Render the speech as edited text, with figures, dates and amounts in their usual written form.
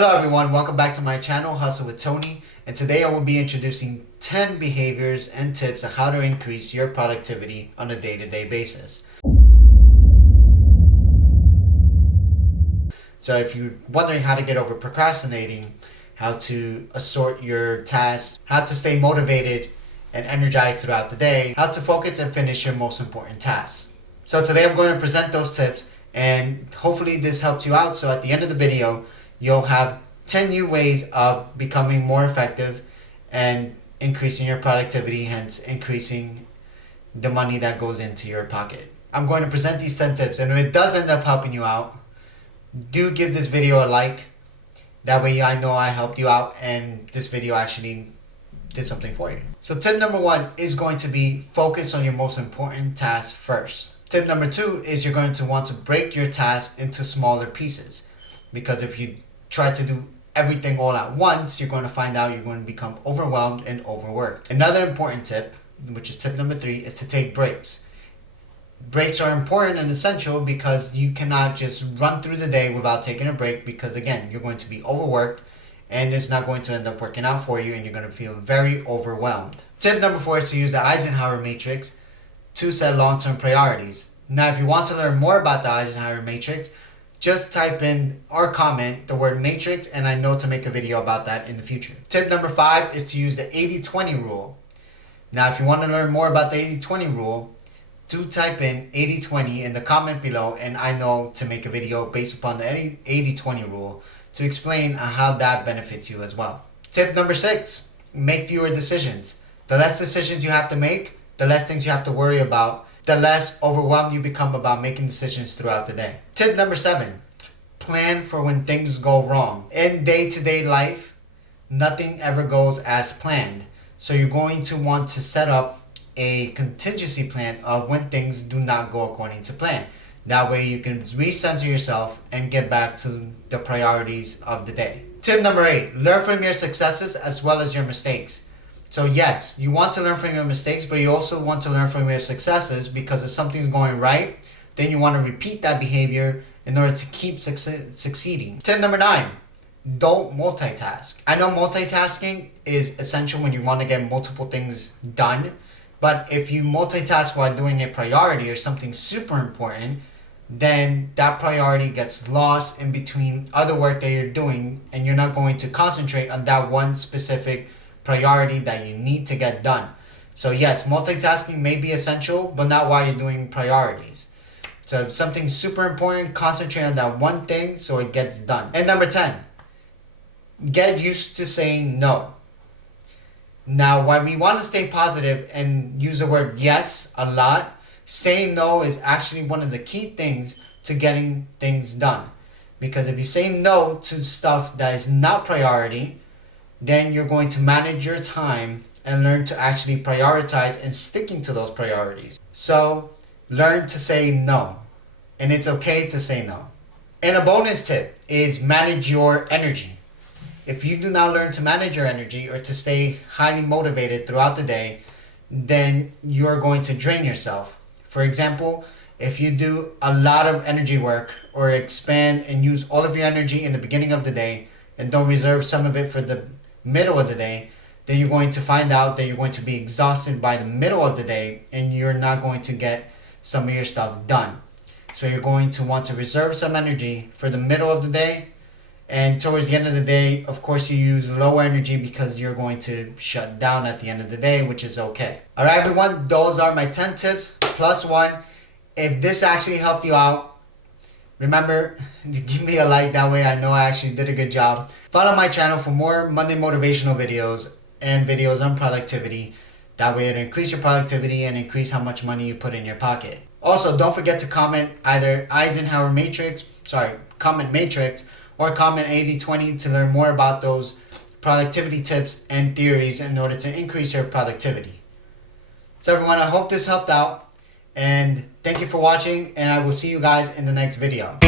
Hello everyone, welcome back to my channel, Hustle with Tony, and today I will be introducing 10 behaviors and tips on how to increase your productivity on a day-to-day basis. So if you're wondering how to get over procrastinating, how to assort your tasks, how to stay motivated and energized throughout the day, how to focus and finish your most important tasks. So today I'm going to present those tips, and hopefully this helps you out. So at the end of the video, you'll have 10 new ways of becoming more effective and increasing your productivity, hence increasing the money that goes into your pocket. I'm going to present these 10 tips, and if it does end up helping you out, do give this video a like. That way I know I helped you out and this video actually did something for you. So tip number 1 is going to be focus on your most important task first. Tip number 2 is you're going to want to break your task into smaller pieces, because if you try to do everything all at once, you're going to find out you're going to become overwhelmed and overworked. Another important tip, which is tip number 3, is to take breaks. Breaks are important and essential because you cannot just run through the day without taking a break, because again, you're going to be overworked and it's not going to end up working out for you and you're going to feel very overwhelmed. Tip number 4 is to use the Eisenhower matrix to set long-term priorities. Now, if you want to learn more about the Eisenhower matrix, just type in or comment the word matrix and I know to make a video about that in the future. Tip number 5 is to use the 80-20 rule. Now, if you want to learn more about the 80-20 rule, do type in 80-20 in the comment below and I know to make a video based upon the 80-20 rule to explain how that benefits you as well. Tip number 6, make fewer decisions. The less decisions you have to make, the less things you have to worry about, the less overwhelmed you become about making decisions throughout the day. Tip number 7, plan for when things go wrong. In day-to-day life, nothing ever goes as planned. So you're going to want to set up a contingency plan of when things do not go according to plan. That way you can recenter yourself and get back to the priorities of the day. Tip number 8, learn from your successes as well as your mistakes. So yes, you want to learn from your mistakes, but you also want to learn from your successes, because if something's going right, then you want to repeat that behavior in order to keep succeeding. Tip number 9, don't multitask. I know multitasking is essential when you want to get multiple things done, but if you multitask while doing a priority or something super important, then that priority gets lost in between other work that you're doing and you're not going to concentrate on that one specific priority that you need to get done. So yes, multitasking may be essential, but not while you're doing priorities. So if something's super important, concentrate on that one thing so it gets done. And number 10, get used to saying no. Now, while we want to stay positive and use the word yes a lot, saying no is actually one of the key things to getting things done. Because if you say no to stuff that is not priority, then you're going to manage your time and learn to actually prioritize and sticking to those priorities. So learn to say no, and it's okay to say no. And a bonus tip is manage your energy. If you do not learn to manage your energy or to stay highly motivated throughout the day, then you're going to drain yourself. For example, if you do a lot of energy work or expand and use all of your energy in the beginning of the day and don't reserve some of it for the middle of the day, then you're going to find out that you're going to be exhausted by the middle of the day and you're not going to get some of your stuff done. So you're going to want to reserve some energy for the middle of the day, and towards the end of the day, of course, you use low energy because you're going to shut down at the end of the day, which is okay. Alright everyone, those are my 10 tips plus 1. If this actually helped you out, remember to give me a like, that way I know I actually did a good job. Follow my channel for more Monday motivational videos and videos on productivity. That way it'll increase your productivity and increase how much money you put in your pocket. Also, don't forget to comment either Eisenhower matrix, comment matrix, or comment 80-20 to learn more about those productivity tips and theories in order to increase your productivity. So everyone, I hope this helped out, and thank you for watching, and I will see you guys in the next video.